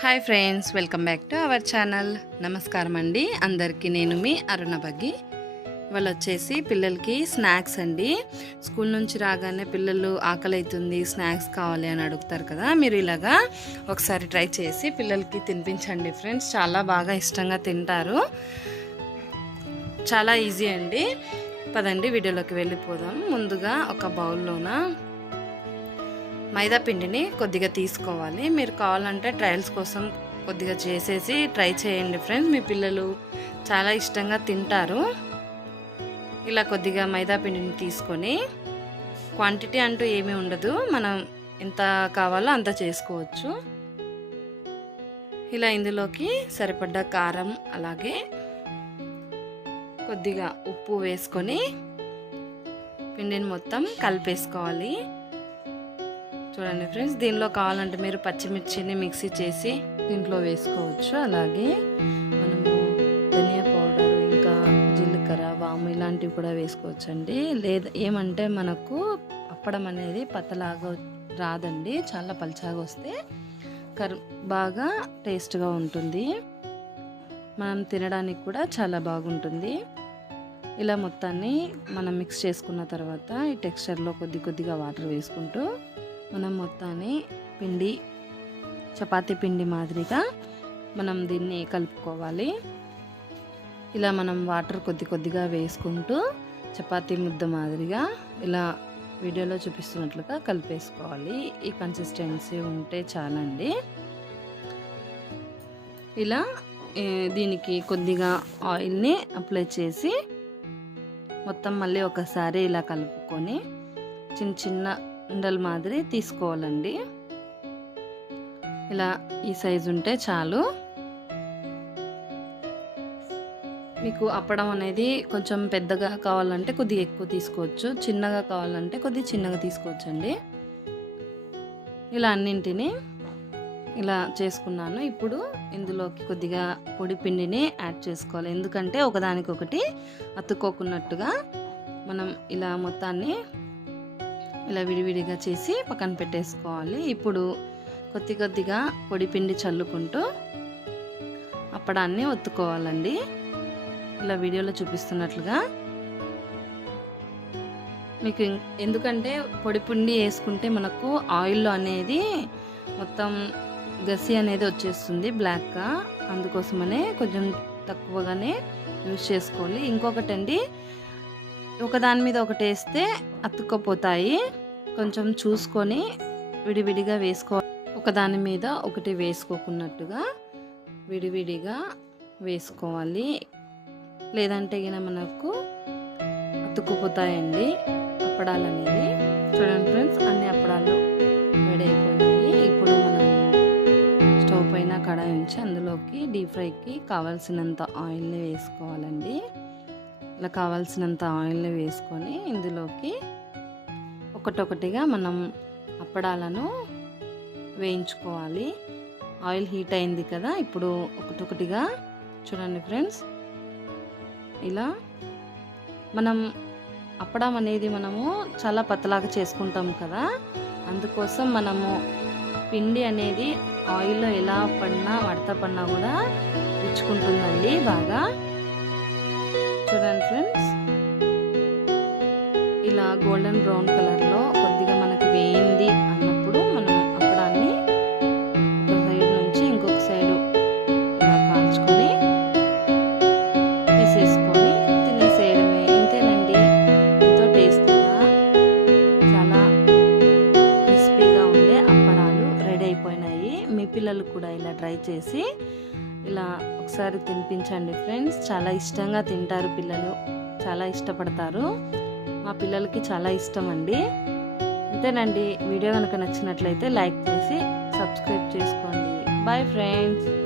Hi friends welcome back to our channel. నమస్కారం అండి. అందరికీ నేను మీ అరుణ బగ్గి వాళ్ళు వచ్చేసి పిల్లలకి స్నాక్స్ అండి. స్కూల్ నుంచి రాగానే పిల్లలు ఆకలి అవుతుంది స్నాక్స్ కావాలి అని అడుగుతారు కదా మీరు ఇలాగా ఒకసారి ట్రై చేసి పిల్లలకి తినిపించండి ఫ్రెండ్స్. చాలా బాగా ఇష్టంగా తింటారు. చాలా ఈజీ అండి. పదండి వీడియోలోకి వెళ్ళిపోదాం. ముందుగా ఒక బౌల్లోన మైదా పిండిని కొద్దిగా తీసుకోవాలి. మీరు కావాలంటే ట్రయల్స్ కోసం కొద్దిగా చేసేసి ట్రై చేయండి ఫ్రెండ్స్. మీ పిల్లలు చాలా ఇష్టంగా తింటారు. ఇలా కొద్దిగా మైదా పిండిని తీసుకొని క్వాంటిటీ అంటూ ఏమీ ఉండదు. మనం ఎంత కావాలో అంత చేసుకోవచ్చు. ఇలా ఇందులోకి సరిపడ్డ కారం అలాగే కొద్దిగా ఉప్పు వేసుకొని పిండిని మొత్తం కలిపేసుకోవాలి. చూడండి ఫ్రెండ్స్ దీనిలో కావాలంటే మీరు పచ్చిమిర్చిని మిక్సీ చేసి దీంట్లో వేసుకోవచ్చు. అలాగే మనము ధనియా పౌడర్ ఇంకా జీలకర్ర వాము ఇలాంటివి కూడా వేసుకోవచ్చు అండి లేదా ఏమంటే మనకు అప్పడం అనేది పతలాగా రాదండి చాలా పల్చాగా వస్తే కర్ బాగా టేస్ట్గా ఉంటుంది. మనం తినడానికి కూడా చాలా బాగుంటుంది. ఇలా మొత్తాన్ని మనం మిక్స్ చేసుకున్న తర్వాత ఈ టెక్స్చర్లో కొద్ది కొద్దిగా వాటర్ వేసుకుంటూ మనం మొత్తాన్ని పిండి చపాతీ పిండి మాదిరిగా మనం దీన్ని కలుపుకోవాలి. ఇలా మనం వాటర్ కొద్ది కొద్దిగా వేసుకుంటూ చపాతీ ముద్ద మాదిరిగా ఇలా వీడియోలో చూపిస్తున్నట్లుగా కలిపేసుకోవాలి. ఈ కన్సిస్టెన్సీ ఉంటే చాలండి. ఇలా దీనికి కొద్దిగా ఆయిల్ని అప్లై చేసి మొత్తం మళ్ళీ ఒకసారి ఇలా కలుపుకొని చిన్న చిన్న ఉండల మాదిరి తీసుకోవాలండి. ఇలా ఈ సైజు ఉంటే చాలు. మీకు అప్పడం అనేది కొంచెం పెద్దగా కావాలంటే కొద్దిగా ఎక్కువ తీసుకోవచ్చు. చిన్నగా కావాలంటే కొద్దిగా చిన్నగా తీసుకోవచ్చు అండి ఇలా అన్నింటినీ ఇలా చేసుకున్నాను. ఇప్పుడు ఇందులోకి కొద్దిగా పొడి పిండిని యాడ్ చేసుకోవాలి. ఎందుకంటే ఒకదానికొకటి అతుక్కోకున్నట్టుగా మనం ఇలా మొత్తాన్ని ఇలా విడివిడిగా చేసి పక్కన పెట్టేసుకోవాలి. ఇప్పుడు కొద్ది కొద్దిగా పొడి పిండి చల్లుకుంటూ అప్పడాన్ని ఒత్తుకోవాలండి. ఇలా వీడియోలో చూపిస్తున్నట్లుగా. మీకు ఎందుకంటే పొడి పిండి వేసుకుంటే మనకు ఆయిల్ అనేది మొత్తం గసి అనేది వచ్చేస్తుంది బ్లాక్గా. అందుకోసమనే కొంచెం తక్కువగానే యూజ్ చేసుకోవాలి. ఇంకొకటి అండి ఒకదాని మీద ఒకటి వేస్తే అతుక్కపోతాయి. కొంచెం చూసుకొని విడివిడిగా వేసుకో ఒకదాని మీద ఒకటి వేసుకోకున్నట్టుగా విడివిడిగా వేసుకోవాలి. లేదంటే గిన మనకు అతుక్కుపోతాయండి. అప్పడాలు అనేది చూడండి ఫ్రెండ్స్ అన్ని అప్పడాలు రెడీ అయిపోయాయి ఇప్పుడు మనం స్టవ్ పైన కడాయి ఉంచి అందులోకి డీప్ ఫ్రైకి కావాల్సినంత ఆయిల్ని వేసుకోవాలండి. ఇలా కావాల్సినంత ఆయిల్ని వేసుకొని ఇందులోకి ఒకటొకటిగా మనం అప్పడాలను వేయించుకోవాలి. ఆయిల్ హీట్ అయింది కదా ఇప్పుడు ఒకటొకటిగా చూడండి ఫ్రెండ్స్ ఇలా మనం అప్పడం అనేది మనము చాలా పతలాగా చేసుకుంటాం కదా అందుకోసం మనము పిండి అనేది ఆయిల్లో ఎలా పడినా మడత పడినా కూడా ఇచ్చుకుంటుందండి బాగా. అండ్ ఫ్రెండ్స్ ఇలా గోల్డెన్ బ్రౌన్ కలర్లో కొద్దిగా మనకి వేయింది అన్నప్పుడు మనం అప్పడాన్ని ఒక సైడ్ నుంచి ఇంకొక సైడ్ ఇలా కాల్చుకొని తీసేసుకొని తినేసేయడమే ఇంతేనండి. ఎంతో టేస్టీగా చాలా క్రిస్పీగా ఉండే అప్పడాలు రెడీ అయిపోయినాయి. మీ పిల్లలు కూడా ఇలా ట్రై చేసి ఇలా ఒకసారి తినిపించండి ఫ్రెండ్స్. చాలా ఇష్టంగా తింటారు పిల్లలు. చాలా ఇష్టపడతారు. మా పిల్లలకి చాలా ఇష్టం అండి. అంతేనండి వీడియో కనుక నచ్చినట్లయితే లైక్ చేసి సబ్స్క్రైబ్ చేసుకోండి. Bye friends.